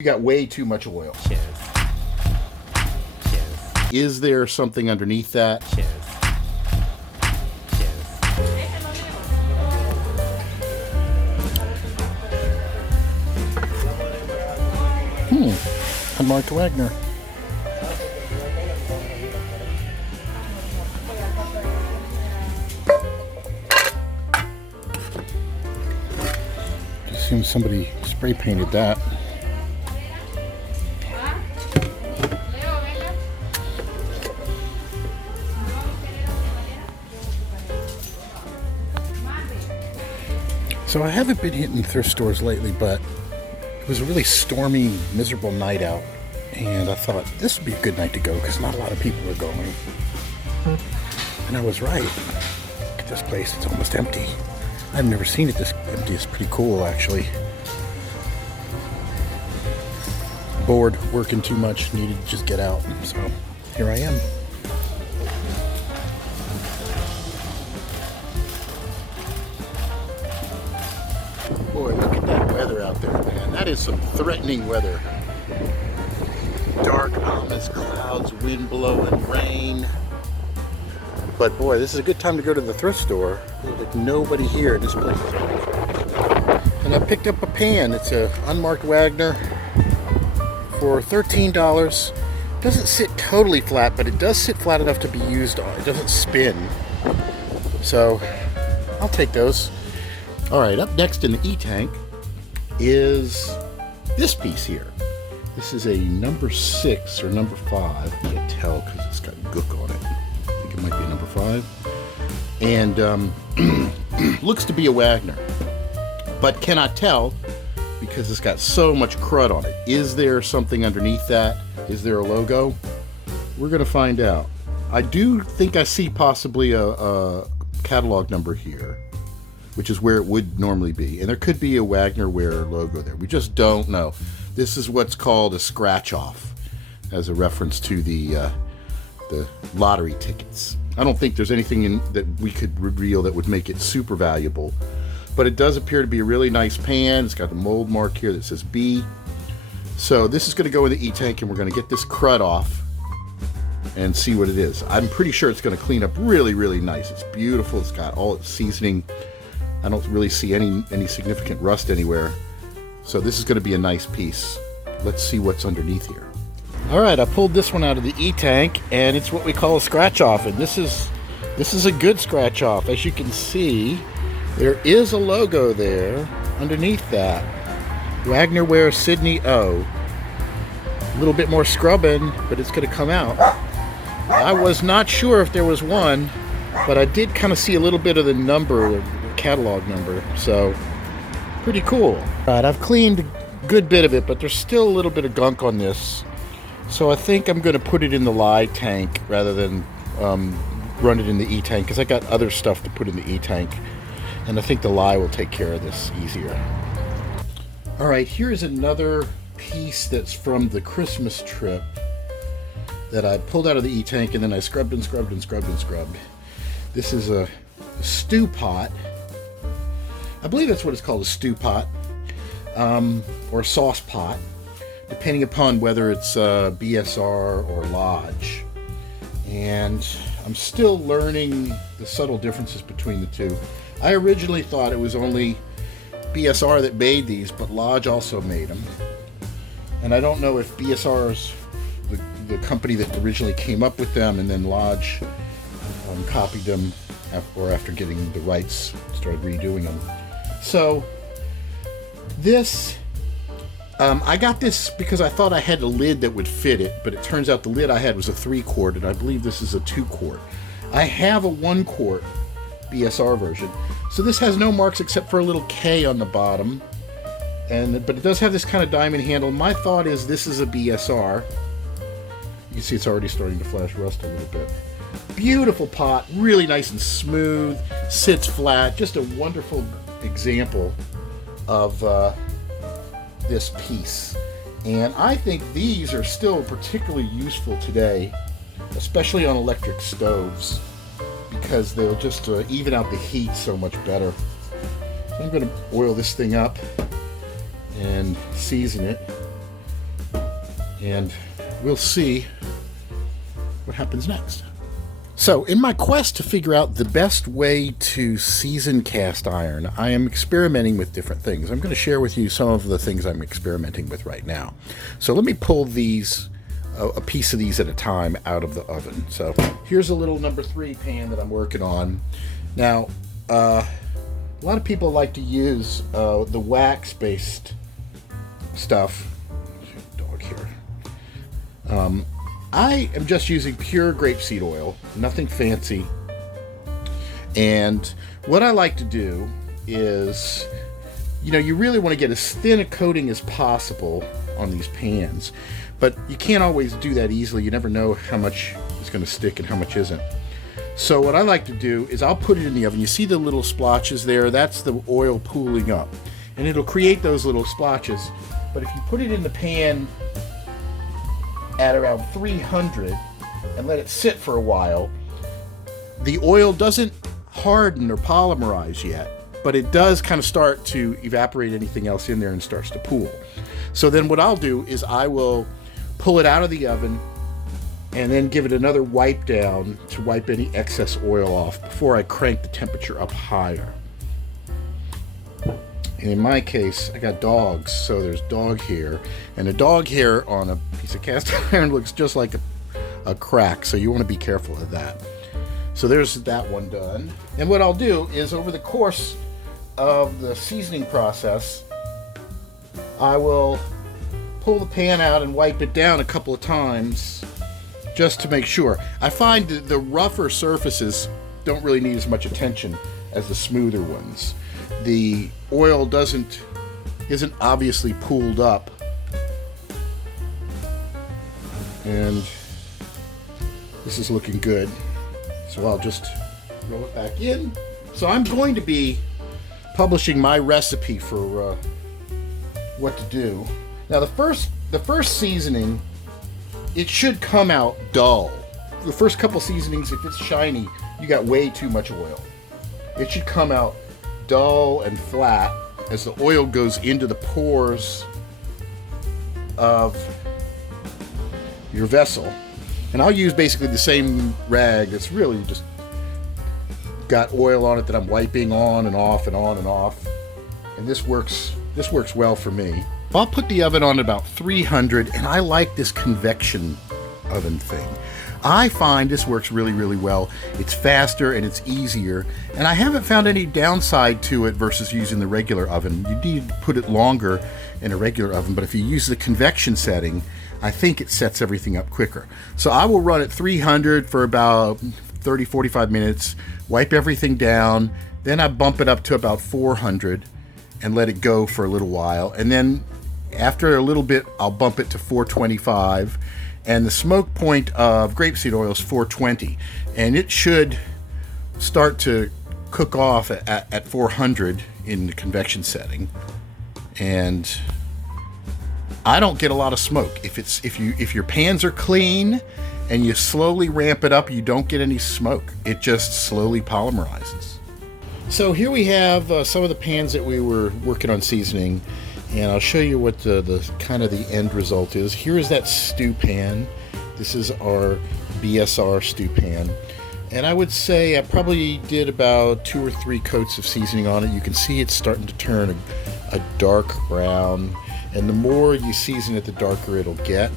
You got way too much oil. Cheers. Cheers. Is there something underneath that? Cheers. Unmarked Wagner. Just seems somebody spray painted that. So I haven't been hitting thrift stores lately, but it was a really stormy, miserable night out, and I thought this would be a good night to go because not a lot of people are going. And I was right. Look at this place, it's almost empty. I've never seen it this empty. It's pretty cool, actually. Bored, working too much, needed to just get out, so here I am. Boy, look at that weather out there, man. That is some threatening weather. Dark, ominous clouds, wind blowing, rain. But boy, this is a good time to go to the thrift store. There's like nobody here in this place. And I picked up a pan. It's a unmarked Wagner for $13. Doesn't sit totally flat, but it does sit flat enough to be used on. It doesn't spin. So I'll take those. All right, up next in the E-tank is this piece here. This is a number 6 or number 5. I can't tell because it's got gook on it. I think it might be a number 5. And looks to be a Wagner, but cannot tell because it's got so much crud on it. Is there something underneath that? Is there a logo? We're going to find out. I do think I see possibly a catalog number here, which is where it would normally be. And there could be a Wagner Ware logo there. We just don't know. This is what's called a scratch off, as a reference to the lottery tickets. I don't think there's anything in that we could reveal that would make it super valuable, but it does appear to be a really nice pan. It's got the mold mark here that says B. So this is going to go in the E-tank, and we're going to get this crud off and see what it is. I'm pretty sure it's going to clean up really, really nice. It's beautiful. It's got all its seasoning. I don't really see any significant rust anywhere. So this is going to be a nice piece. Let's see what's underneath here. All right, I pulled this one out of the E-tank, and it's what we call a scratch off. And this is a good scratch off. As you can see, there is a logo there underneath that. Wagner Ware Sydney O. A little bit more scrubbing, but it's going to come out. I was not sure if there was one, but I did kind of see a little bit of the number, the catalog number. So pretty cool. All right, I've cleaned a good bit of it, but there's still a little bit of gunk on this. So I think I'm going to put it in the lye tank rather than run it in the E-tank, because I got other stuff to put in the E-tank. And I think the lye will take care of this easier. All right, here's another piece that's from the Christmas trip that I pulled out of the E-tank, and then I scrubbed and scrubbed and scrubbed and scrubbed. This is a stew pot. I believe that's what it's called, a stew pot, or a sauce pot, depending upon whether it's BSR or Lodge. And I'm still learning the subtle differences between the two. I originally thought it was only BSR that made these, but Lodge also made them. And I don't know if BSR is the company that originally came up with them, and then Lodge copied them, or after getting the rights, started redoing them. So this, I got this because I thought I had a lid that would fit it, but it turns out the lid I had was a 3-quart, and I believe this is a 2-quart. I have a 1-quart BSR version. So this has no marks except for a little K on the bottom, but it does have this kind of diamond handle. My thought is this is a BSR. You can see it's already starting to flash rust a little bit. Beautiful pot, really nice and smooth, sits flat, just a wonderful example of this piece. And I think these are still particularly useful today, especially on electric stoves, because they'll just even out the heat so much better. So I'm going to oil this thing up and season it. and we'll see what happens next. So, in my quest to figure out the best way to season cast iron, I am experimenting with different things. I'm going to share with you some of the things I'm experimenting with right now. So let me pull these, a piece of these at a time out of the oven. So here's a little number 3 pan that I'm working on. Now, a lot of people like to use the wax-based stuff. Dog here. I am just using pure grapeseed oil, nothing fancy. And what I like to do is, you really want to get as thin a coating as possible on these pans. But you can't always do that easily. You never know how much is going to stick and how much isn't. So what I like to do is I'll put it in the oven. You see the little splotches there? That's the oil pooling up. And it'll create those little splotches. But if you put it in the pan at around 300 and let it sit for a while, the oil doesn't harden or polymerize yet, but it does kind of start to evaporate anything else in there and starts to pool. So then what I'll do is I will pull it out of the oven and then give it another wipe down to wipe any excess oil off before I crank the temperature up higher. And in my case, I got dogs, so there's dog hair. And a dog hair on a piece of cast iron looks just like a crack, so you want to be careful of that. So there's that one done. And what I'll do is over the course of the seasoning process, I will pull the pan out and wipe it down a couple of times just to make sure. I find that the rougher surfaces don't really need as much attention as the smoother ones. The oil isn't obviously pooled up, and this is looking good. So I'll just roll it back in. So I'm going to be publishing my recipe for what to do. Now the first seasoning, it should come out dull. The first couple seasonings, if it's shiny, you got way too much oil. It should come out dull and flat as the oil goes into the pores of your vessel. And I'll use basically the same rag that's really just got oil on it that I'm wiping on and off and on and off. And this works well for me. I'll put the oven on about 300, and I like this convection oven thing. I find this works really, really well. It's faster and it's easier, and I haven't found any downside to it versus using the regular oven. You need to put it longer in a regular oven, but if you use the convection setting, I think it sets everything up quicker. So I will run at 300 for about 30-45 minutes, wipe everything down, then I bump it up to about 400 and let it go for a little while, and then after a little bit I'll bump it to 425. And the smoke point of grapeseed oil is 420, and it should start to cook off at 400 in the convection setting. And I don't get a lot of smoke. If your pans are clean and you slowly ramp it up, you don't get any smoke. It just slowly polymerizes. So here we have some of the pans that we were working on seasoning. And I'll show you what the kind of the end result is. Here is that stew pan. This is our BSR stew pan. And I would say I probably did about 2 or 3 coats of seasoning on it. You can see it's starting to turn a dark brown. And the more you season it, the darker it'll get.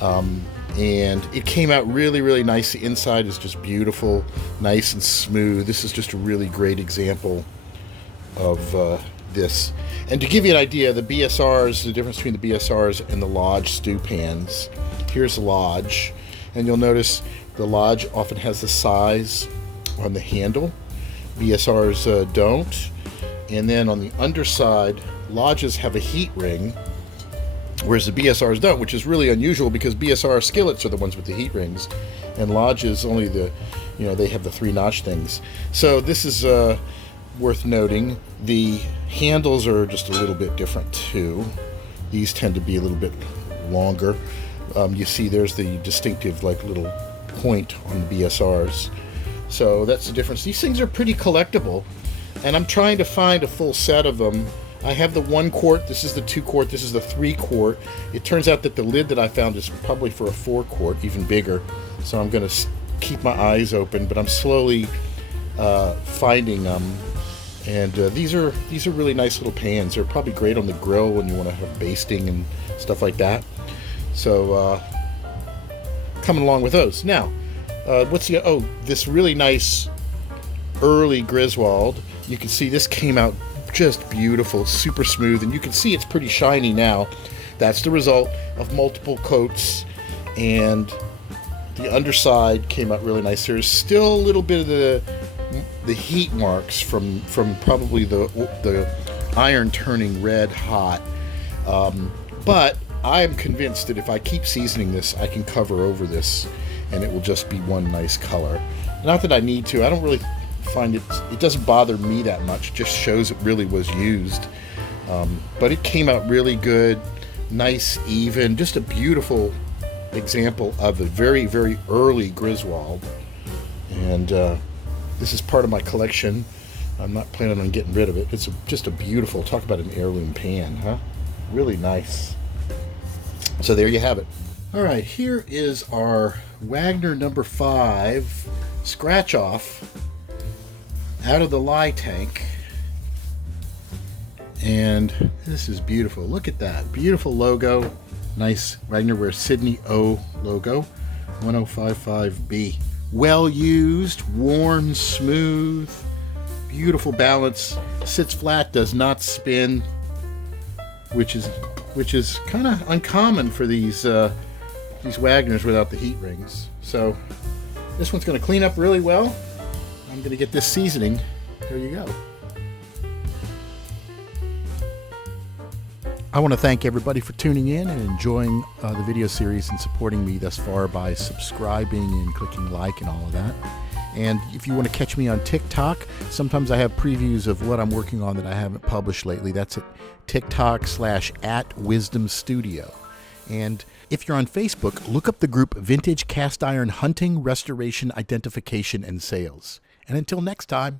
And it came out really, really nice. The inside is just beautiful, nice and smooth. This is just a really great example of this. And to give you an idea, the BSRs, the difference between the BSRs and the Lodge stew pans. Here's Lodge, and you'll notice the Lodge often has the size on the handle. BSRs don't. And then on the underside, Lodges have a heat ring, whereas the BSRs don't, which is really unusual because BSR skillets are the ones with the heat rings, and Lodges only they have the 3-notch things. So this is worth noting. The handles are just a little bit different too. These tend to be a little bit longer. You see there's the distinctive little point on the BSRs. So that's the difference. These things are pretty collectible, and I'm trying to find a full set of them. I have the 1 quart, this is the 2 quart, this is the 3 quart. It turns out that the lid that I found is probably for a 4 quart, even bigger. So I'm going to keep my eyes open, but I'm slowly finding them. And these are really nice little pans. They're probably great on the grill when you want to have basting and stuff like that. So coming along with those. Now, this really nice early Griswold. You can see this came out just beautiful, super smooth, and you can see it's pretty shiny now. That's the result of multiple coats, and the underside came out really nice. There's still a little bit of the heat marks from probably the iron turning red hot, but I'm convinced that if I keep seasoning this, I can cover over this and it will just be one nice color. Not that I need to. I don't really find it doesn't bother me that much. It just shows it really was used. But it came out really good, nice, even, just a beautiful example of a very, very early Griswold. And this is part of my collection. I'm not planning on getting rid of it. It's just a beautiful, talk about an heirloom pan, huh? Really nice. So there you have it. All right, here is our Wagner number 5 scratch off out of the lye tank. And this is beautiful. Look at that. Beautiful logo. Nice Wagnerware Sydney O logo. 1055B. Well used, worn, smooth, beautiful balance. Sits flat, does not spin, which is kind of uncommon for these Wagners without the heat rings. So this one's going to clean up really well. I'm going to get this seasoning. There you go. I want to thank everybody for tuning in and enjoying the video series and supporting me thus far by subscribing and clicking like and all of that. And if you want to catch me on TikTok, sometimes I have previews of what I'm working on that I haven't published lately. That's at TikTok/@WisdomStudio. And if you're on Facebook, look up the group Vintage Cast Iron Hunting, Restoration, Identification, and Sales. And until next time.